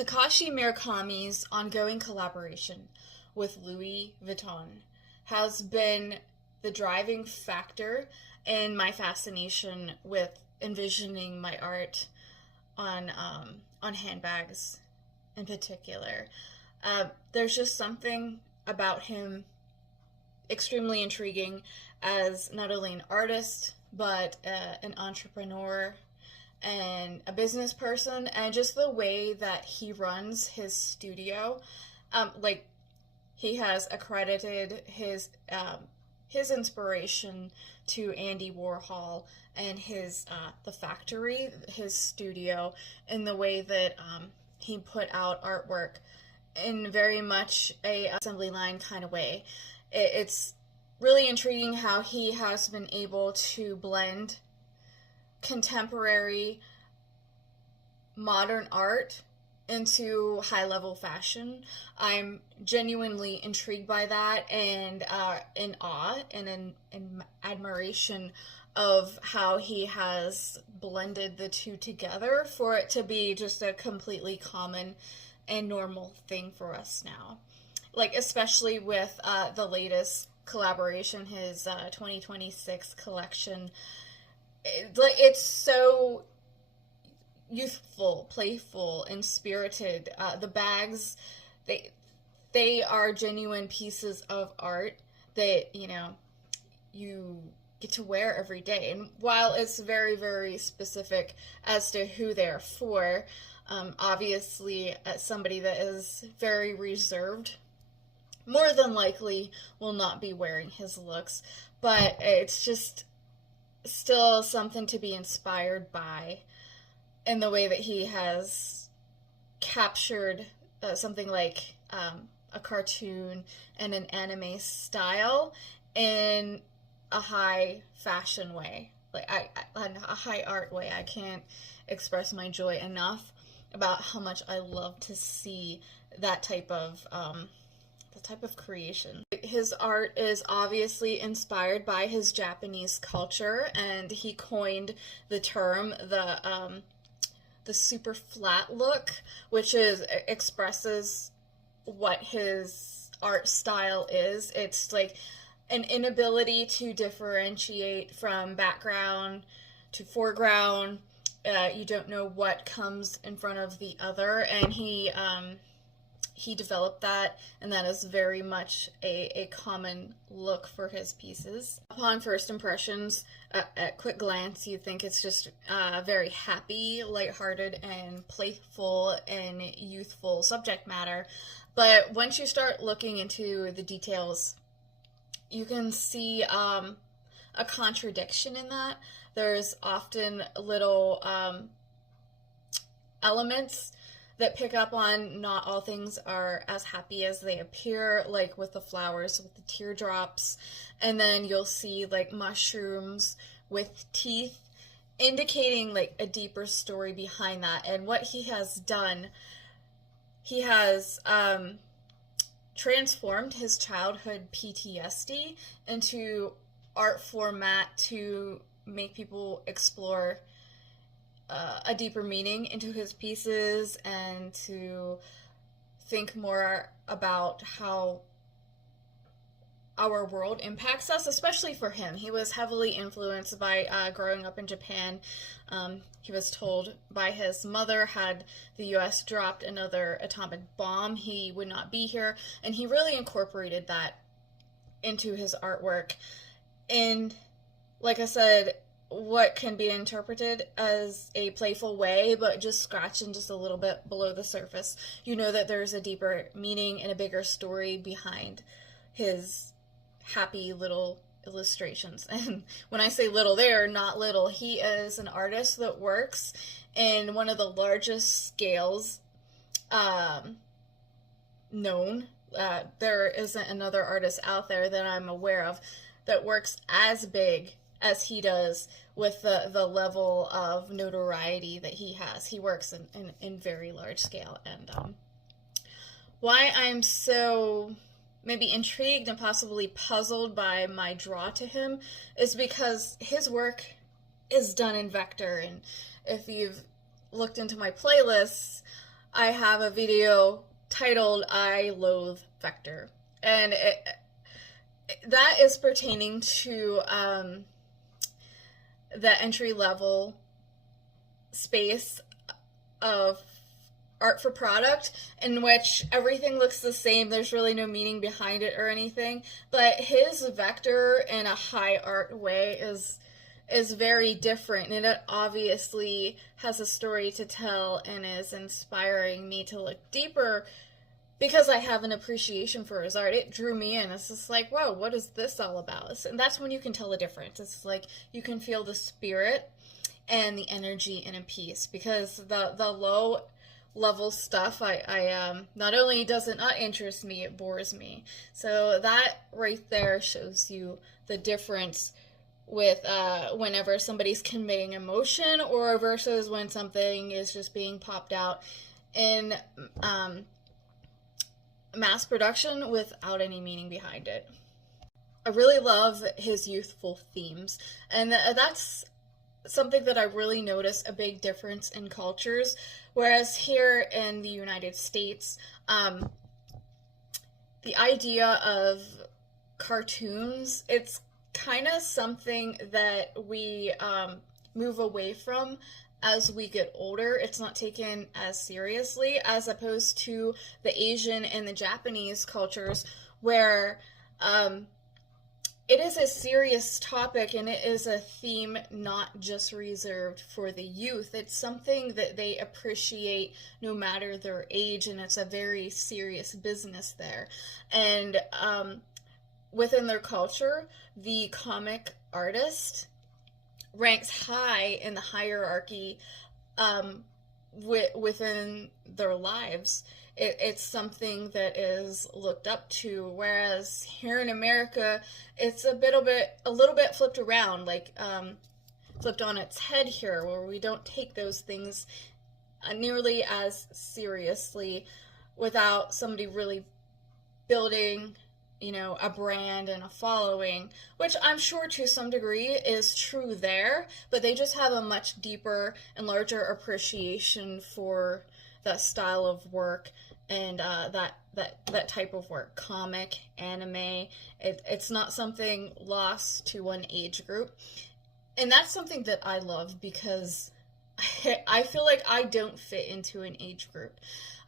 Takashi Murakami's ongoing collaboration with Louis Vuitton has been the driving factor in my fascination with envisioning my art on handbags in particular. There's just something about him extremely intriguing as not only an artist but an entrepreneur and a business person, and just the way that he runs his studio. Like, he has accredited his inspiration to Andy Warhol and his the factory, his studio, in the way that he put out artwork in very much a assembly line kind of way. It's really intriguing how he has been able to blend contemporary modern art into high-level fashion. I'm genuinely intrigued by that, and in awe and in admiration of how he has blended the two together for it to be just a completely common and normal thing for us now. Like, especially with the latest collaboration, his 2026 collection. It's so youthful, playful, and spirited. The bags, they are genuine pieces of art that, you get to wear every day. And while it's very, very specific as to who they're for, obviously, as somebody that is very reserved, more than likely will not be wearing his looks. But it's just still something to be inspired by in the way that he has captured something like a cartoon and an anime style in a high fashion way, like a high art way. I can't express my joy enough about how much I love to see that type of creation. His art is obviously inspired by his Japanese culture, and he coined the term the super flat look, which expresses what his art style is. It's like an inability to differentiate from background to foreground. You don't know what comes in front of the other, and he developed that, and that is very much a common look for his pieces. Upon first impressions, at quick glance, you think it's just very happy, lighthearted, and playful and youthful subject matter. But once you start looking into the details, you can see a contradiction in that. There's often little elements that pick up on not all things are as happy as they appear, like with the flowers, with the teardrops, and then you'll see like mushrooms with teeth, indicating like a deeper story behind that. And what he has done, he has transformed his childhood PTSD into art format to make people explore a deeper meaning into his pieces, and to think more about how our world impacts us, especially for him. He was heavily influenced by growing up in Japan. He was told by his mother, had the US dropped another atomic bomb, he would not be here, and he really incorporated that into his artwork. And like I said, what can be interpreted as a playful way, but just scratching just a little bit below the surface, you know that there's a deeper meaning and a bigger story behind his happy little illustrations. And when I say little, they are not little. He is an artist that works in one of the largest scales known. There isn't another artist out there that I'm aware of that works as big as he does with the level of notoriety that he has. He works in very large scale. And why I'm so maybe intrigued and possibly puzzled by my draw to him is because his work is done in vector. And if you've looked into my playlists, I have a video titled I Loathe Vector. And that is pertaining to the entry level space of art for product, in which everything looks the same. There's really no meaning behind it or anything. But his vector in a high art way is very different, and it obviously has a story to tell and is inspiring me to look deeper because I have an appreciation for his art. It drew me in. It's just like, whoa, what is this all about? And that's when you can tell the difference. It's like you can feel the spirit and the energy in a piece, because the low level stuff, I not only does it not interest me, it bores me. So that right there shows you the difference with whenever somebody's conveying emotion or versus when something is just being popped out in mass production without any meaning behind it. I really love his youthful themes, and that's something that I really notice a big difference in cultures. Whereas here in the United States, the idea of cartoons, it's kind of something that we move away from as we get older. It's not taken as seriously as opposed to the Asian and the Japanese cultures, where it is a serious topic and it is a theme not just reserved for the youth. It's something that they appreciate no matter their age, and it's a very serious business there. And within their culture, the comic artist ranks high in the hierarchy within their lives. It's something that is looked up to, whereas here in America, it's a little bit flipped around, like flipped on its head here, where we don't take those things nearly as seriously without somebody really building, a brand and a following, which I'm sure to some degree is true there, but they just have a much deeper and larger appreciation for that style of work and that type of work, comic, anime. It's not something lost to one age group, and that's something that I love, because I feel like I don't fit into an age group.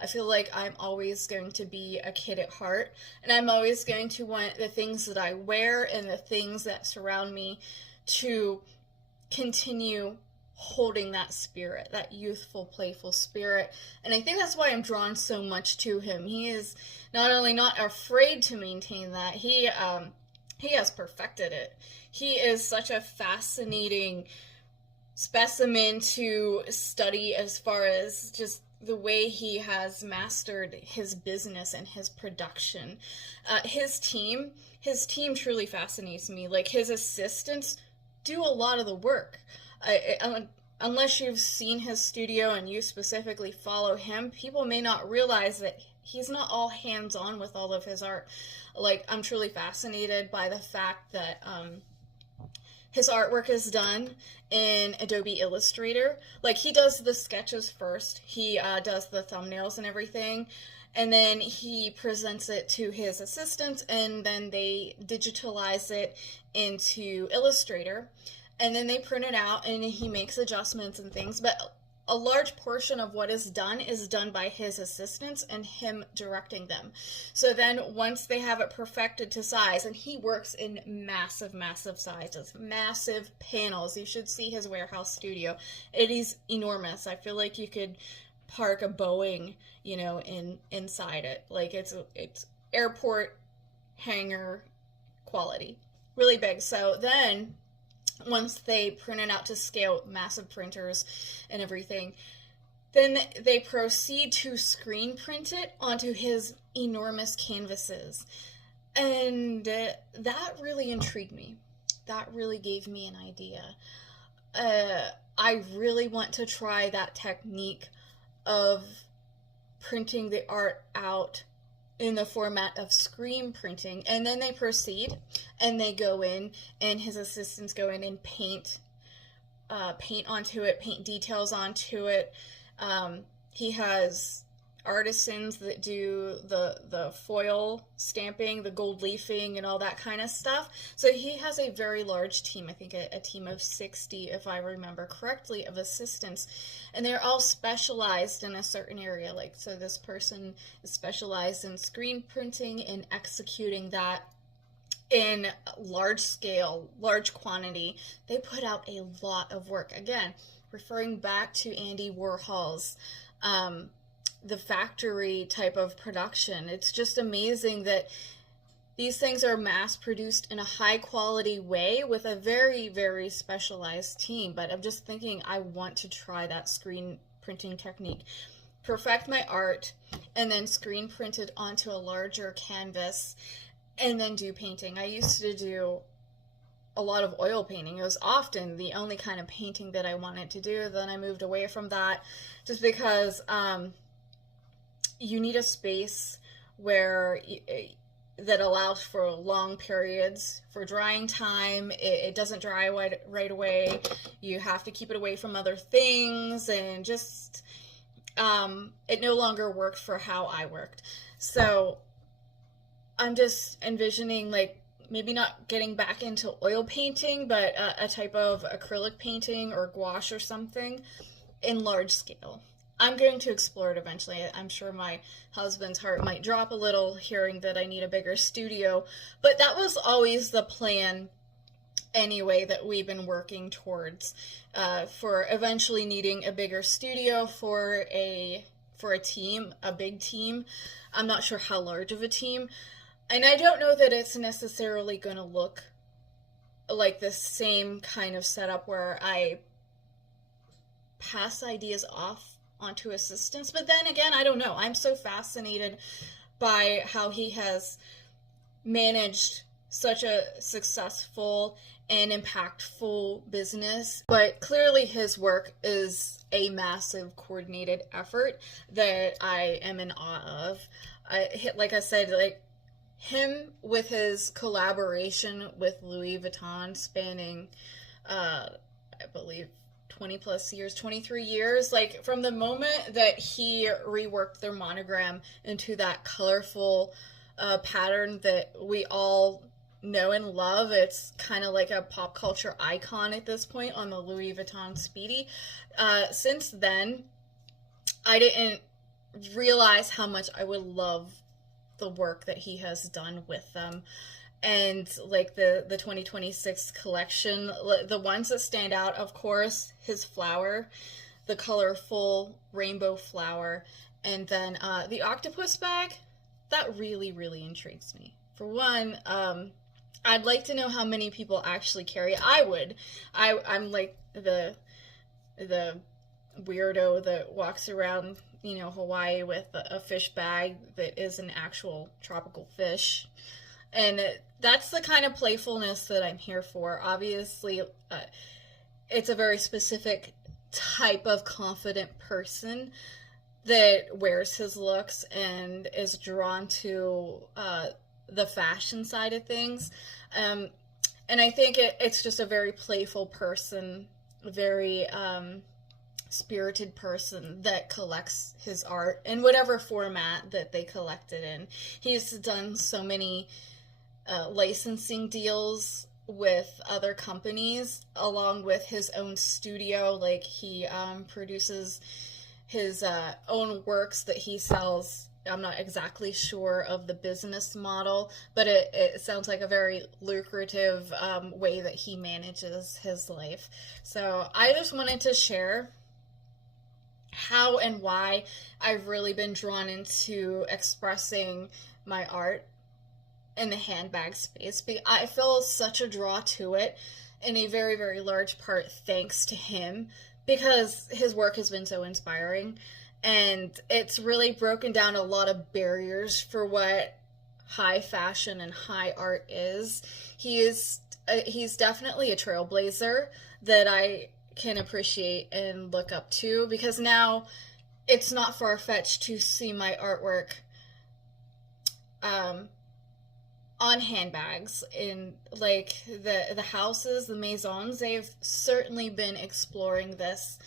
I feel like I'm always going to be a kid at heart, and I'm always going to want the things that I wear and the things that surround me to continue holding that spirit, that youthful, playful spirit. And I think that's why I'm drawn so much to him. He is not only not afraid to maintain that, he has perfected it. He is such a fascinating specimen to study, as far as just the way he has mastered his business and his production. His team truly fascinates me. Like, his assistants do a lot of the work. Unless you've seen his studio and you specifically follow him, people may not realize that he's not all hands-on with all of his art. Like, I'm truly fascinated by the fact that his artwork is done in Adobe Illustrator. Like, he does the sketches first, he does the thumbnails and everything, and then he presents it to his assistants, and then they digitalize it into Illustrator, and then they print it out, and he makes adjustments and things. But a large portion of what is done by his assistants and him directing them. So then once they have it perfected to size, and he works in massive sizes, massive panels. You should see his warehouse studio. It is enormous. I feel like you could park a Boeing, inside it. Like, it's airport hangar quality. Really big. So then once they print it out to scale, massive printers and everything, then they proceed to screen print it onto his enormous canvases. And that really intrigued me. That really gave me an idea. I really want to try that technique of printing the art out in the format of screen printing, and then they proceed and they go in, and his assistants go in and paint onto it, paint details onto it. He has artisans that do the foil stamping, the gold leafing, and all that kind of stuff. So he has a very large team. I think a team of 60, if I remember correctly, of assistants, and they're all specialized in a certain area. Like, so this person is specialized in screen printing and executing that in large scale, large quantity. They put out a lot of work. Again, referring back to Andy Warhol's the factory type of production. It's just amazing that these things are mass produced in a high quality way with a very, very specialized team. But I'm just thinking, I want to try that screen printing technique, perfect my art, and then screen print it onto a larger canvas, and then do painting. I used to do a lot of oil painting. It was often the only kind of painting that I wanted to do. Then I moved away from that just because you need a space where that allows for long periods for drying time. It doesn't dry right away. You have to keep it away from other things, and just it no longer worked for how I worked. So I'm just envisioning, like, maybe not getting back into oil painting, but a type of acrylic painting or gouache or something in large scale. I'm going to explore it eventually. I'm sure my husband's heart might drop a little hearing that I need a bigger studio, but that was always the plan anyway that we've been working towards, for eventually needing a bigger studio for a team, a big team. I'm not sure how large of a team, and I don't know that it's necessarily going to look like the same kind of setup where I pass ideas off onto assistants. But then again, I don't know. I'm so fascinated by how he has managed such a successful and impactful business. But clearly his work is a massive coordinated effort that I am in awe of. Like I said, like, him with his collaboration with Louis Vuitton spanning, I believe, 20 plus years, 23 years, like, from the moment that he reworked their monogram into that colorful pattern that we all know and love. It's kind of like a pop culture icon at this point on the Louis Vuitton Speedy. Since then, I didn't realize how much I would love the work that he has done with them. And like the 2026 collection, the ones that stand out, of course, his flower, the colorful rainbow flower, and then the octopus bag, that really, really intrigues me. For one, I'd like to know how many people actually carry it. I would. I'm like the weirdo that walks around, Hawaii with a fish bag that is an actual tropical fish. And that's the kind of playfulness that I'm here for. Obviously, it's a very specific type of confident person that wears his looks and is drawn to the fashion side of things. And I think it's just a very playful person, very spirited person that collects his art in whatever format that they collect it in. He's done so many licensing deals with other companies, along with his own studio. Like, he produces his own works that he sells. I'm not exactly sure of the business model, but it sounds like a very lucrative way that he manages his life. So I just wanted to share how and why I've really been drawn into expressing my art in the handbag space. I feel such a draw to it, in a very, very large part thanks to him, because his work has been so inspiring, and it's really broken down a lot of barriers for what high fashion and high art is. He's definitely a trailblazer that I can appreciate and look up to, because now it's not far-fetched to see my artwork on handbags in, like, the houses, the maisons. They've certainly been exploring this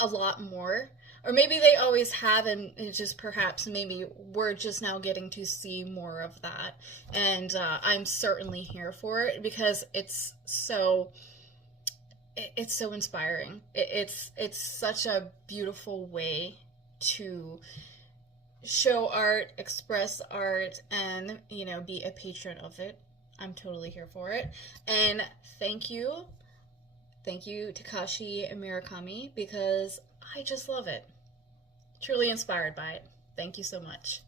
a lot more, or maybe they always have, and it's just perhaps maybe we're just now getting to see more of that. And I'm certainly here for it because it's so inspiring. It's such a beautiful way to show art, express art, and be a patron of it. I'm totally here for it. And thank you, Takashi Murakami, because I just love it. Truly inspired by it. Thank you so much.